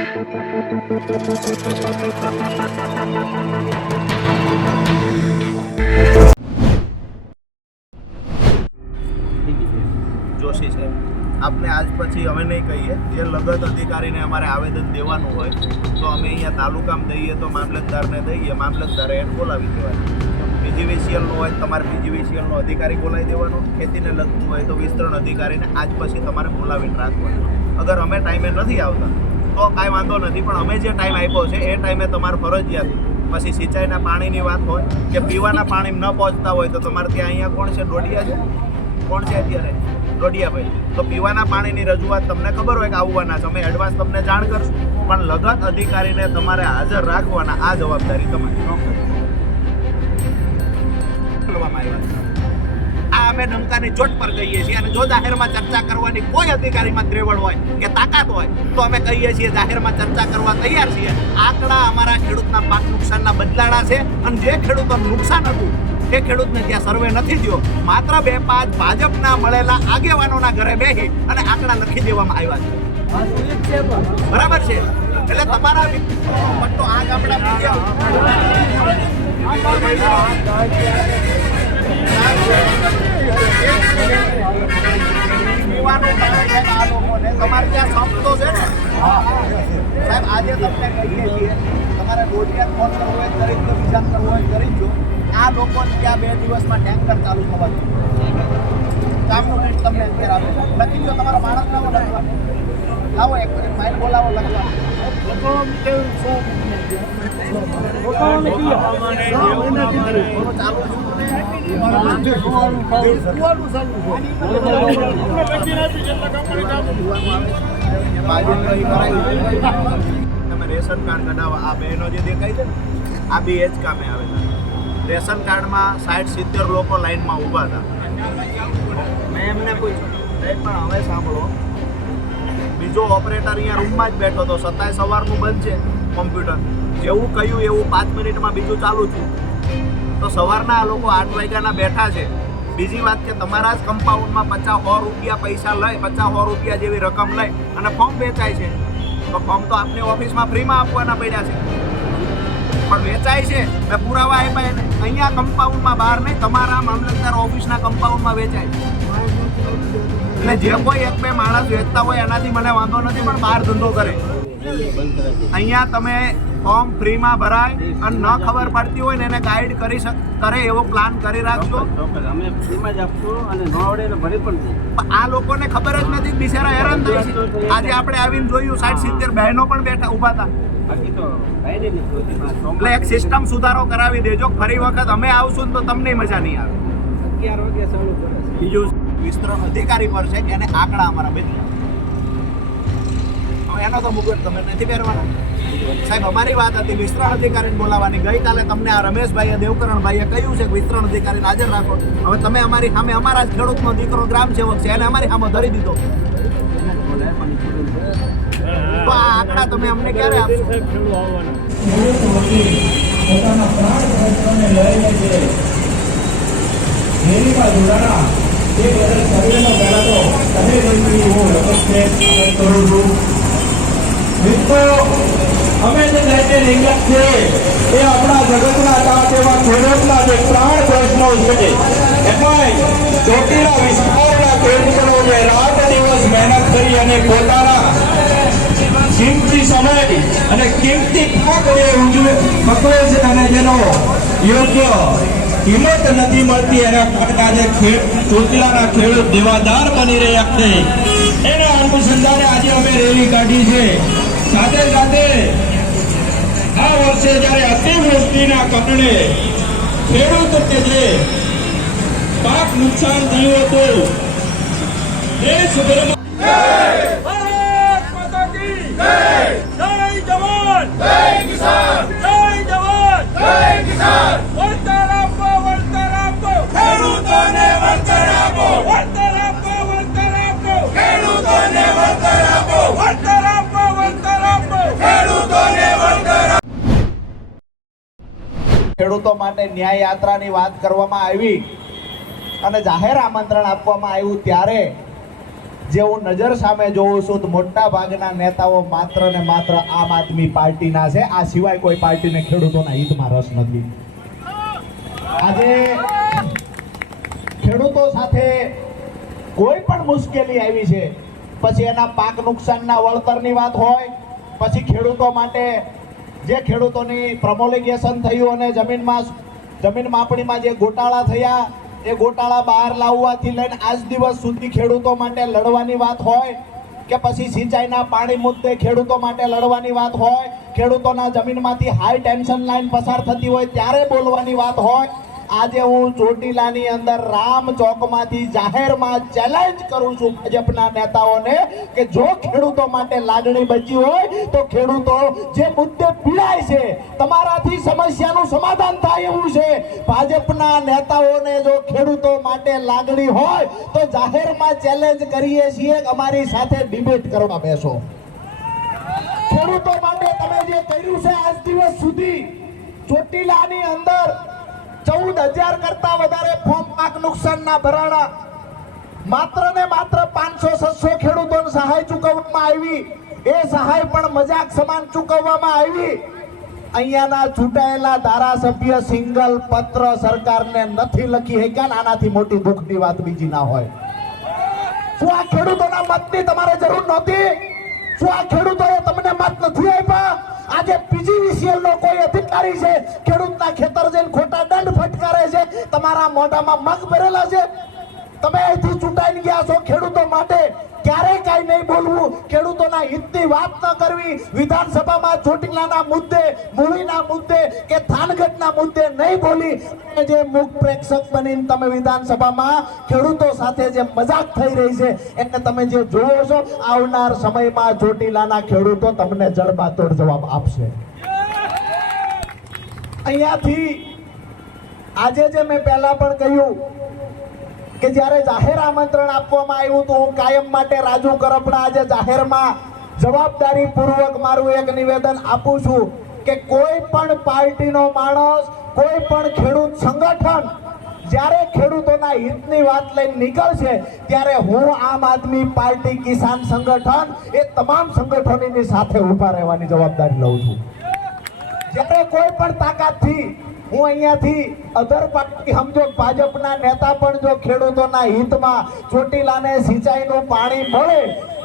જોશી સાહેબ, આપને આજ પછી અમે નહીં કહીએ, જે લગત અધિકારીને અમારે આવેદન દેવાનું હોય તો અમે અહીંયા તાલુકામાં દઈએ તો મામલતદારને દઈએ, મામલતદારે એને બોલાવી દેવાનું. પીજીવીસીએલનો હોય તમારે પીજીવીસીએલનો અધિકારી બોલાવી દેવાનો, ખેતીને લગતું હોય તો વિસ્તરણ અધિકારીને આજ પછી તમારે બોલાવીને રાખવાનું. અગર અમે ટાઈમે નથી આવતા તો કાંઈ વાંધો નથી, પણ અમે જે ટાઈમ આપ્યો છે એ ટાઈમે તમારે ફરજિયાત પછી સિંચાઈના પાણીની વાત હોય કે પીવાના પાણી ન પહોંચતા હોય તો તમારે ત્યાં અહીંયા કોણ છે, ડોડિયા છે, કોણ છે અત્યારે ડોડિયાભાઈ, તો પીવાના પાણીની રજૂઆત તમને ખબર હોય કે આવવાના છે, અમે એડવાન્સ તમને જાણ કરશું, પણ લગત અધિકારીને તમારે હાજર રાખવાના, આ જવાબદારી તમારી કરવામાં આવ્યા. આ અમે ડંકાની ચોટ પર કહીએ છીએ, અને જો જાહેરમાં ચર્ચા કરવાની કોઈ અધિકારીમાં ત્રેવડ હોય કે તાકાત હોય તો અમે કહીએ છીએ જાહેરમાં ચર્ચા કરવા તૈયાર છીએ. આંકડા અમારા ખેડૂતના પાક નુકસાનના બદલાડા છે, અને જે ખેડૂતોનું નુકસાન હતું એ ખેડૂતને ત્યાં સર્વે નથી થયો. માત્ર 2-5 ભાજપના મળેલા આગેવાનોના ઘરે બેસી અને આંકડા લખી દેવામાં આવ્યા છે. બરાબર છે, એટલે તમારા પટ્ટો આ ગામડા પીવાનું પાણી છે આ લોકોને, તમારે ત્યાં સંપતો છે ને સાહેબ. આજે તમને કહીએ છીએ તમારે રોજિયાત ફોન કરવો હોય કરી દો, બીજા કરવો હોય કરી દો. આ લોકો ત્યાં 2 દિવસમાં ટેન્કર ચાલુ થવા દો. કામનું લિસ્ટ તમને અત્યારે આપે લખી દો. તમારો માણસ લાવો લખવા, લાવો એક ફાઇલ બોલાવો લખવા. તમે રેશન કાર્ડ કઢાવવા આ બહેનો જે દેખાય છે ને આ બી એ જ કામે આવેલા. રેશન કાર્ડમાં 60-70 લોકો લાઈનમાં ઊભા હતા. મેં એમને પૂછ્યું પણ હવે સાંભળો, બીજો ઓપરેટર અહીંયા રૂમમાં જ બેઠો હતો, છતાંય સવારનું બંધ છે કોમ્પ્યુટર. જેવું કહ્યું એવું 5 મિનિટમાં બીજું ચાલુ થયું. તો સવારના આ લોકો 8 વાગ્યાના બેઠા છે. બીજી વાત કે તમારા જ કમ્પાઉન્ડમાં 50-100 રૂપિયા પૈસા લઈ, 50-100 રૂપિયા જેવી રકમ લઈ અને ફોર્મ વેચાય છે. તો ફોર્મ તો આપની ઓફિસમાં ફ્રીમાં આપવાના પડ્યા છે, પણ વેચાય છે. મેં પુરાવા આપ્યા એને. અહીંયા કમ્પાઉન્ડમાં, બહાર નહીં, તમારા મામલતદાર ઓફિસના કમ્પાઉન્ડમાં વેચાય છે. એટલે જે કોઈ 1-2 માણસ વેચતા હોય એનાથી મને વાંધો નથી, પણ બહાર ધંધો કરે. અહીંયા તમે ફોર્મ ફ્રીમાં ભરાય અને ન ખબર પડતી હોય ને એને ગાઈડ કરે એવો પ્લાન કરી રાખજો. અમે ફ્રીમાં જ આપશું અને ન આવડે એને ભરી પણ દઈએ. આ લોકોને ખબર જ નથી, બિચારા હેરાન થાય છે. આજે આપણે આવીને જોયું 60-70 બહેનો પણ બેઠા ઊભા હતા. એટલે એક સિસ્ટમ સુધારો કરાવી દેજો. ફરી વખત અમે આવશું તો તમને મજા નહીં આવે. 11 વાગે ચાલુ કરે. બીજું વિસ્તરણ અધિકારી પર છે કે એને આંકડા અમારા બદલા. એનો તો મુગટ તમે નથી પહેરવાનો સાહેબ. અમારી વાત હતી વિસ્તરણ અધિકારીને બોલાવવાની. ગઈકાલે તમને આ રમેશભાઈએ, દેવકરણભાઈએ કહ્યું છે કે વિસ્તરણ અધિકારીને હાજર રાખો. હવે તમે અમારી સામે, અમારા જ ખેડૂતનો દીકરો ગ્રામ સેવક છે, એને અમારી સામે ધરી દીધો. તો આ આંકડા તમે અમને ક્યારે આપશો? અમે જે લઈને નીકળ્યા છે એ આપણા જગતના કાંઠ એવા ખેડૂતના જે પ્રાણ પ્રશ્નો છે, એમાં ચોટીલા વિસ્તારના ખેડૂતો જે રાત દિવસ મહેનત કરી અને પોતાના કિંમતી સમય અને કિંમતી પાક જે પકવે છે અને જેનો યોગ્ય કિંમત નથી મળતી, એના કારણે આજે ચોટીલાના ખેડૂત દેવાદાર બની રહ્યા છે. એના અનુસંધાને આજે અમે રેલી કાઢી છે. સાથે સાથે આ વર્ષે જયારે અતિવૃષ્ટિના કારણે ખેડૂતોને જે પાક નુકસાન થયું હતું, દેશભરમાં ખેડૂતો માટે ન્યાય યાત્રાની વાત કરવામાં આવી અને જાહેર આમંત્રણ આપવામાં આવ્યું ત્યારે જે હું નજર સામે જોઉં છું તો મોટા ભાગના નેતાઓ માત્ર ને માત્ર આમ આદમી પાર્ટીના છે. આ સિવાય કોઈ પાર્ટીને ખેડૂતોના હિતમાં રસ નથી. આજે ખેડૂતો સાથે કોઈ પણ મુશ્કેલી આવી છે, પછી એના પાક નુકસાનના વળતરની વાત હોય, પછી ખેડૂતો માટે જે ખેડૂતોની પ્રમોલિગેશન થયું અને જમીન માપણીમાં જે ગોટાળા થયા, એ ગોટાળા બહાર લાવવાથી લઈને આજ દિવસ સુધી ખેડૂતો માટે લડવાની વાત હોય, કે પછી સિંચાઈના પાણી મુદ્દે ખેડૂતો માટે લડવાની વાત હોય, ખેડૂતોના જમીનમાંથી હાઈ ટેન્શન લાઈન પસાર થતી હોય ત્યારે બોલવાની વાત હોય, આજે હું ચોટીલાની અંદર રામ ચોકમાંથી જાહેરમાં ચેલેન્જ કરું છું ભાજપના નેતાઓને કે જો ખેડૂતો માટે લાગણી બચી હોય તો ખેડૂતો જે મુદ્દે પીડાય છે, તમારાથી સમસ્યાનું સમાધાન થાય એવું છે, ભાજપના નેતાઓને જો ખેડૂતો માટે લાગણી હોય તો જાહેરમાં ચેલેન્જ કરીએ છીએ, અમારી સાથે ડિબેટ કરવા બેસો. ખેડૂતો માટે તમે જે કર્યું છે આજ દિવસ સુધી ચોટીલાની અંદર 14,000 કરતા વધારે ફોર્મ પાક નુકસાનના ભરાણા, માત્ર ને માત્ર 500-600 ખેડૂતોને સહાય ચૂકવવામાં આવી. એ સહાય પણ મજાક સમાન ચૂકવવામાં આવી. અહીંયાના ચૂંટાયેલા ધારાસભ્ય સિંગલ પત્ર સરકારને નથી લખી શક્યા. આનાથી મોટી દુઃખની વાત બીજી ના હોય. શું આ ખેડૂતોના મતની તમારે જરૂર નહોતી? શું આ ખેડૂતોએ તમને મત નથી આપ્યા? આજે પીજીવીસીએલ નો કોઈ અધિકારી છે ખેડૂતના ખેતર જઈને ખોટા દંડ ફટકારે છે, તમારા મોઢામાં મગ ભરેલા છે. તમે અહીંથી ચૂંટાઈને ગયા છો ખેડૂતો માટે, ક્યારેય કાંઈ નહીં બોલવું, ખેડૂતોના હિતની વાત ન કરવી, વિધાનસભામાં ચોટીલાના મુદ્દે, મૂળીના મુદ્દે કે થાનગઢના મુદ્દે નહીં બોલી, જે મૂક પ્રેક્ષક બનીને તમે વિધાનસભામાં ખેડૂતો સાથે જે મજાક થઈ રહી છે એને તમે જે જોવો છો, આવનાર સમયમાં ચોટીલાના ખેડૂતો તમને જડબાતોડ જવાબ આપશે. અહીંયાથી આજે જે મેં પહેલા પણ કહ્યું કે જ્યારે જાહેર આમંત્રણ આપવામાં આવ્યું તો હું કાયમ માટે રાજુ કરપડા આજે જાહેરમાં જવાબદારીપૂર્વક મારું એક નિવેદન આપું છું કે કોઈ પણ પાર્ટીનો માણસ, કોઈ પણ ખેડૂત સંગઠન જ્યારે ખેડૂતોના હિતની વાત લઈને નીકળશે ત્યારે હું આમ આદમી પાર્ટી કિસાન સંગઠન એ તમામ સંગઠનોની સાથે ઊભા રહેવાની જવાબદારી લઉં છું. જ્યારે કોઈ પણ તાકાતથી હું અહીંયાથી અધર પાર્ટી સમજો ભાજપના નેતા પણ જો ખેડૂતોના હિતમાં ચોટીલાને સિંચાઈનું પાણી મળે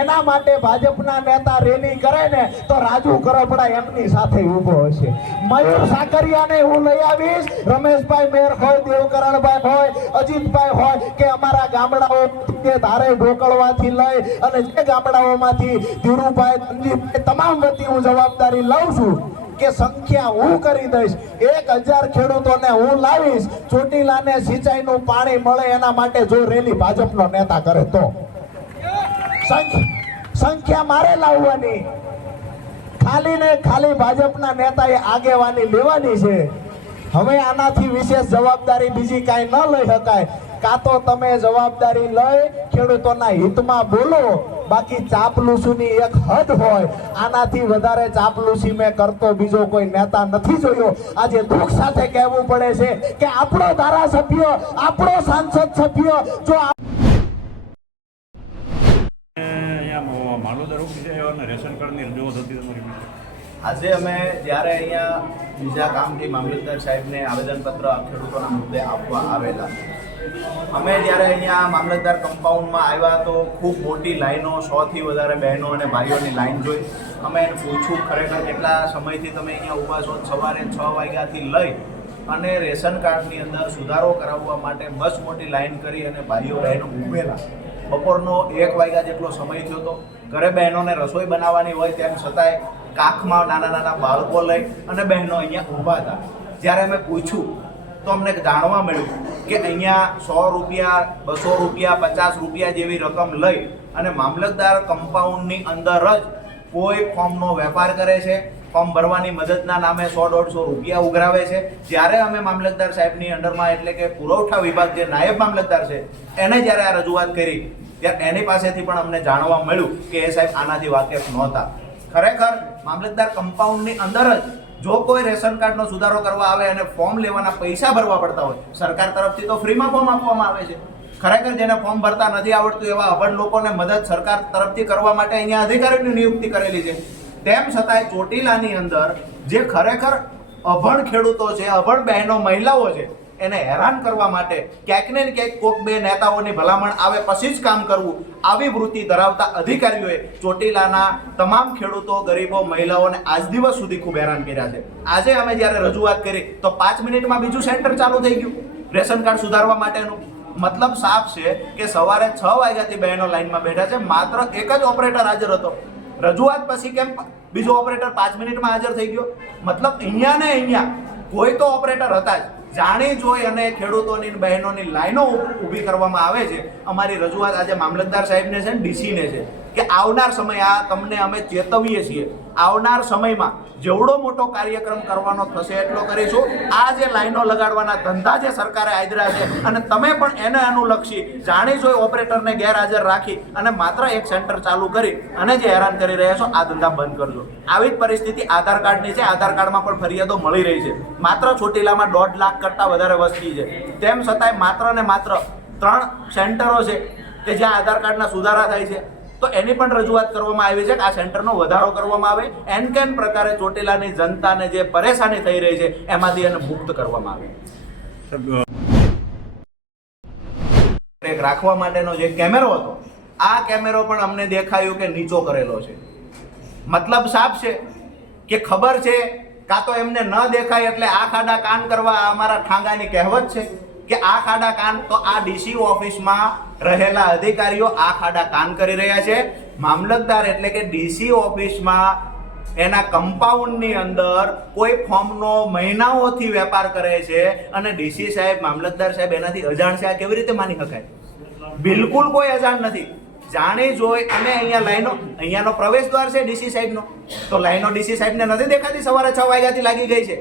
એના માટે ભાજપના નેતા રેલી કરે ને તો રાજુ કરપડા એમની સાથે ઊભો હશે. મયુર સાકરિયાને હું લઈ આવીશ, રમેશભાઈ મેર હોય, દેવકરણભાઈ હોય, અજીતભાઈ હોય કે અમારા ગામડાઓ ધારે ઢોકળવાથી લઈ અને જે ગામડાઓમાંથી ધીરુભાઈ, સંજીવભાઈ તમામ વતી હું જવાબદારી લઉં છું કે સંખ્યા હું કરી દઈશ. 1,000 ખેડૂતોને હું લાવીશ, ચોટીલાને સિંચાઈનું પાણી મળે એના માટે જો રેલી ભાજપનો નેતા કરે તો સંખ્યા મારે લાવવાની, ખાલી ને ખાલી ભાજપના નેતાએ આગેવાની લેવાની છે. હવે આનાથી વિશેષ જવાબદારી બીજી કાંઈ ન લઈ શકાય. કાં તો તમે જવાબદારી લઈ ખેડૂતોના હિતમાં બોલો, બાકી ચાપલુસીની એક હદ હોય. આનાથી વધારે ચાપલુસી મેં કરતો બીજો કોઈ નેતા નથી જોયો. આજે દુઃખ સાથે કહેવું પડે છે કે આપણો ધારાસભ્ય, આપણો સાંસદ સભ્ય જો આજે અમે જ્યારે અહીંયા બીજા કામથી મામલતદાર સાહેબને આવેદનપત્ર ખેડૂતોના મુદ્દે આપવા આવેલા, અમે જ્યારે અહીંયા મામલતદાર કમ્પાઉન્ડમાં આવ્યા તો ખૂબ મોટી લાઈનો, 100થી વધારે બહેનો અને ભાઈઓની લાઈન જોઈ. અમે એને પૂછ્યું ખરેખર કેટલા સમયથી તમે અહીંયા ઊભા છો? સવારે 6 વાગ્યાથી લઈ અને રેશન કાર્ડની અંદર સુધારો કરાવવા માટે બસ મોટી લાઈન કરી અને ભાઈઓ બહેનો ઊભેલા. બપોરનો 1 વાગ્યા જેટલો સમય થયો હતો. ઘરે બહેનોને રસોઈ બનાવવાની હોય તેમ છતાંય કાખમાં નાના નાના બાળકો લઈ અને બહેનો અહીંયા ઊભા હતા. જ્યારે અમે પૂછ્યું તો અમને જાણવા મળ્યું કે અહીંયા 100 રૂપિયા, 200 રૂપિયા, 50 રૂપિયા જેવી રકમ લઈ અને મામલતદાર કમ્પાઉન્ડની અંદર જ કોઈ ફોર્મનો વેપાર કરે છે. ફોર્મ ભરવાની મદદના નામે 100-150 રૂપિયા ઉઘરાવે છે. જ્યારે અમે મામલતદાર સાહેબની અંડરમાં એટલે કે પુરવઠા વિભાગ જે નાયબ મામલતદાર છે એને જ્યારે આ રજૂઆત કરી ત્યારે એની પાસેથી પણ અમને જાણવા મળ્યું કે એ સાહેબ આનાથી વાકેફ નહોતા. ખરેખર મામલતદાર કમ્પાઉન્ડની અંદર જ જો કોઈ રેશન કાર્ડનો સુધારો કરવા આવે અને ફોર્મ લેવાના પૈસા ભરવા પડતા હોય, સરકાર તરફથી તો ફ્રીમાં ફોર્મ આપવામાં આવે છે, ખરેખર જેને ફોર્મ ભરતા નથી આવડતું એવા અભણ લોકોને મદદ સરકાર તરફથી કરવા માટે અહીંયા અધિકારીઓની નિયુક્તિ કરેલી છે. તેમ છતાંય ચોટીલાની અંદર જે ખરેખર અભણ ખેડૂતો છે, અભણ બહેનો, મહિલાઓ છે, એને હેરાન કરવા માટે ક્યાંક ને ક્યાંક કોક બે નેતાઓની ભલામણ આવે પછી જ કામ કરવું, આવી વૃત્તિ ધરાવતા અધિકારીઓએ ચોટીલાના તમામ ખેડૂતો, ગરીબો, મહિલાઓને આજ દિવસ સુધી ખૂબ હેરાન કર્યા છે. આજે અમે જ્યારે રજૂઆત કરી તો 5 મિનિટમાં બીજું સેન્ટર ચાલુ થઈ ગયું રેશન કાર્ડ સુધારવા માટેનું. મતલબ સાફ છે કે સવારે 6 વાગ્યાથી બહેનો લાઈનમાં બેઠા છે, માત્ર એક જ ઓપરેટર હાજર હતો. રજૂઆત પછી કેમ બીજો ઓપરેટર 5 મિનિટમાં હાજર થઈ ગયો? મતલબ અહીંયા ને અહીંયા કોઈ તો ઓપરેટર હતા જ. જાણી જોઈ અને ખેડૂતોની બહેનોની લાઈનો ઊભી કરવામાં આવે છે. અમારી રજૂઆત આજે મામલતદાર સાહેબને છે ને ડીસીને છે કે આવનાર સમય આ તમને અમે ચેતવીએ છીએ, આવનાર સમયમાં જેવડો મોટો કાર્યક્રમ કરવાનો થશે એટલો કરીશું. આ જે લાઈનો લગાડવાના ધંધા જે સરકારે આદર્યા છે અને તમે પણ એને અનુલક્ષી જાણી જોઈ ઓપરેટરને ગેરહાજર રાખી અને માત્ર એક સેન્ટર ચાલુ કરી અને જે હેરાન કરી રહ્યા છો આ ધંધા બંધ કરજો. આવી જ પરિસ્થિતિ આધાર કાર્ડની છે. આધાર કાર્ડમાં પણ ફરિયાદો મળી રહી છે. માત્ર ચોટીલામાં 1.5 લાખ કરતાં વધારે વસ્તી છે. તેમ છતાંય માત્ર ને માત્ર 3 સેન્ટરો છે કે જ્યાં આધાર કાર્ડના સુધારા થાય છે. તો એની પણ રજૂઆત કરવામાં આવી છે કે આ સેન્ટરનો વધારો કરવામાં આવે, એન કેન પ્રકારે ચોટીલાની જનતાને જે પરેશાની થઈ રહી છે એમાંથી એને મુક્ત કરવામાં આવે. રાખવા માટેનો જે કેમેરો હતો આ કેમેરો પણ અમને દેખાયું કે નીચો કરેલો છે. મતલબ સાફ છે કે ખબર છે કાં તો એમને ન દેખાય એટલે આ ખાડા કાન કરવા. અમારા ઠાંગાની કહેવત છે કે આ ખાડા કાન. તો આ ડીસી ઓફિસમાં રહેલા અધિકારીઓ આ ખાડા કાન કરી રહ્યા છે. મામલતદાર એટલે કે ડીસી ઓફિસમાં એના કમ્પાઉન્ડની અંદર કોઈ ફોર્મનો મહિનાઓથી વેપાર કરે છે અને ડીસી સાહેબ, મામલતદાર સાહેબ એનાથી અજાણ છે. આ કેવી રીતે માની શકાય? બિલકુલ કોઈ અજાણ નથી. જાણી જોઈ અને અહીંયા લાઈનો, અહીંયાનો પ્રવેશ દ્વાર છે ડીસી સાહેબનો, તો લાઈનો ડીસી સાહેબને નથી દેખાતી? સવારે 6 વાગ્યાથી લાગી ગઈ છે.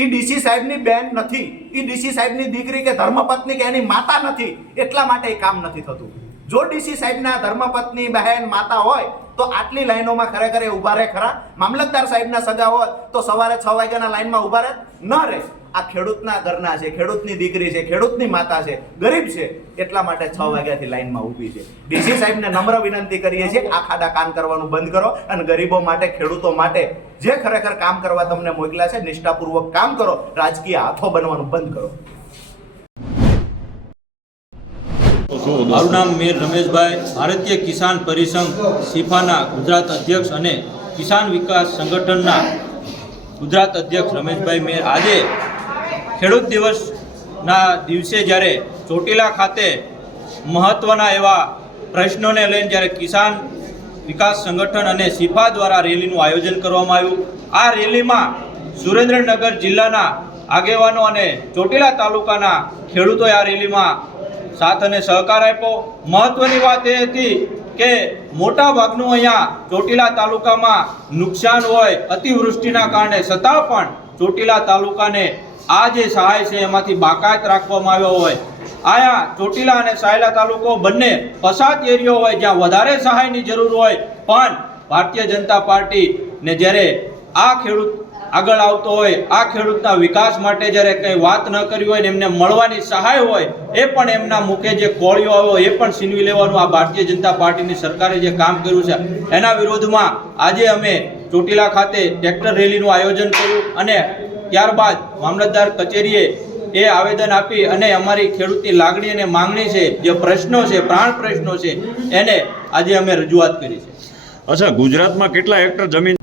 એ ડીસી સાહેબની બેન નથી, એ ડીસી સાહેબની દીકરી કે ધર્મપત્ની કે એની માતા નથી, એટલા માટે એ કામ નથી થતું. જો ડીસી સાહેબના ધર્મપત્ની, બહેન, માતા હોય તો આટલી લાઈનોમાં ખરેખર એ ઊભા રહે ખરા? મામલતદાર સાહેબના સગા હોત તો સવારે 6 વાગ્યાના લાઈનમાં ઊભા રહે? ન રહે. આ ખેડૂતના ઘરના છે, ખેડૂતની દીકરી છે, ખેડૂતની માતા છે, ગરીબ છે, એટલા માટે 6 વાગ્યાથી લાઈનમાં ઊભી છે. ડીસી સાહેબને નમ્ર વિનંતી કરીએ છીએ કે આ ખાડા કામ કરવાનું બંધ કરો અને ગરીબો માટે, ખેડૂતો માટે જે ખરેખર કામ કરવા તમને મોકલ્યા છે નિષ્ઠાપૂર્વક કામ કરો. રાજકીય હાથો બનવાનું બંધ કરો. મારું નામ મીર રમેશભાઈ, ભારતીય કિસાન પરિસંઘ સિફાના ગુજરાત અધ્યક્ષ અને કિસાન વિકાસ સંગઠનના ગુજરાત અધ્યક્ષ રમેશભાઈ મેર. આજે ખેડૂત દિવસના દિવસે જ્યારે ચોટીલા ખાતે મહત્ત્વના એવા પ્રશ્નોને લઈને જ્યારે કિસાન વિકાસ સંગઠન અને સિફા દ્વારા રેલીનું આયોજન કરવામાં આવ્યું. આ રેલીમાં સુરેન્દ્રનગર જિલ્લાના આગેવાનો અને ચોટીલા તાલુકાના ખેડૂતોએ આ રેલીમાં સાથ અને સહકાર આપ્યો. મહત્વની વાત એ હતી કે મોટા ભાગનું અહીંયા ચોટીલા તાલુકામાં નુકસાન હોય અતિવૃષ્ટિના કારણે, છતાં પણ ચોટીલા તાલુકાને આ જે સહાય છે એમાંથી બાકાત રાખવામાં આવ્યો હોય. આયા ચોટીલા અને સાયલા તાલુકો બંને પછાત એરિયો હોય જ્યાં વધારે સહાયની જરૂર હોય, પણ ભારતીય જનતા પાર્ટીને જ્યારે આ ખેડૂત આગળ આવતો હોય, આ ખેડૂતના વિકાસ માટે જ્યારે કંઈ વાત ન કરી હોય ને એમને મળવાની સહાય હોય એ પણ એમના મુખે જે કોળિયો આવ્યો એ પણ છીનવી લેવાનું આ ભારતીય જનતા પાર્ટીની સરકારે જે કામ કર્યું છે એના વિરોધમાં આજે અમે ચોટીલા ખાતે ટ્રેક્ટર રેલીનું આયોજન કર્યું અને ત્યારબાદ મામલતદાર કચેરીએ એ આવેદન આપી અને અમારી ખેડૂતની લાગણી અને માંગણી છે, જે પ્રશ્નો છે, પ્રાણ પ્રશ્નો છે, એને આજે અમે રજૂઆત કરી છે. અચ્છા, ગુજરાતમાં કેટલા હેક્ટર જમીન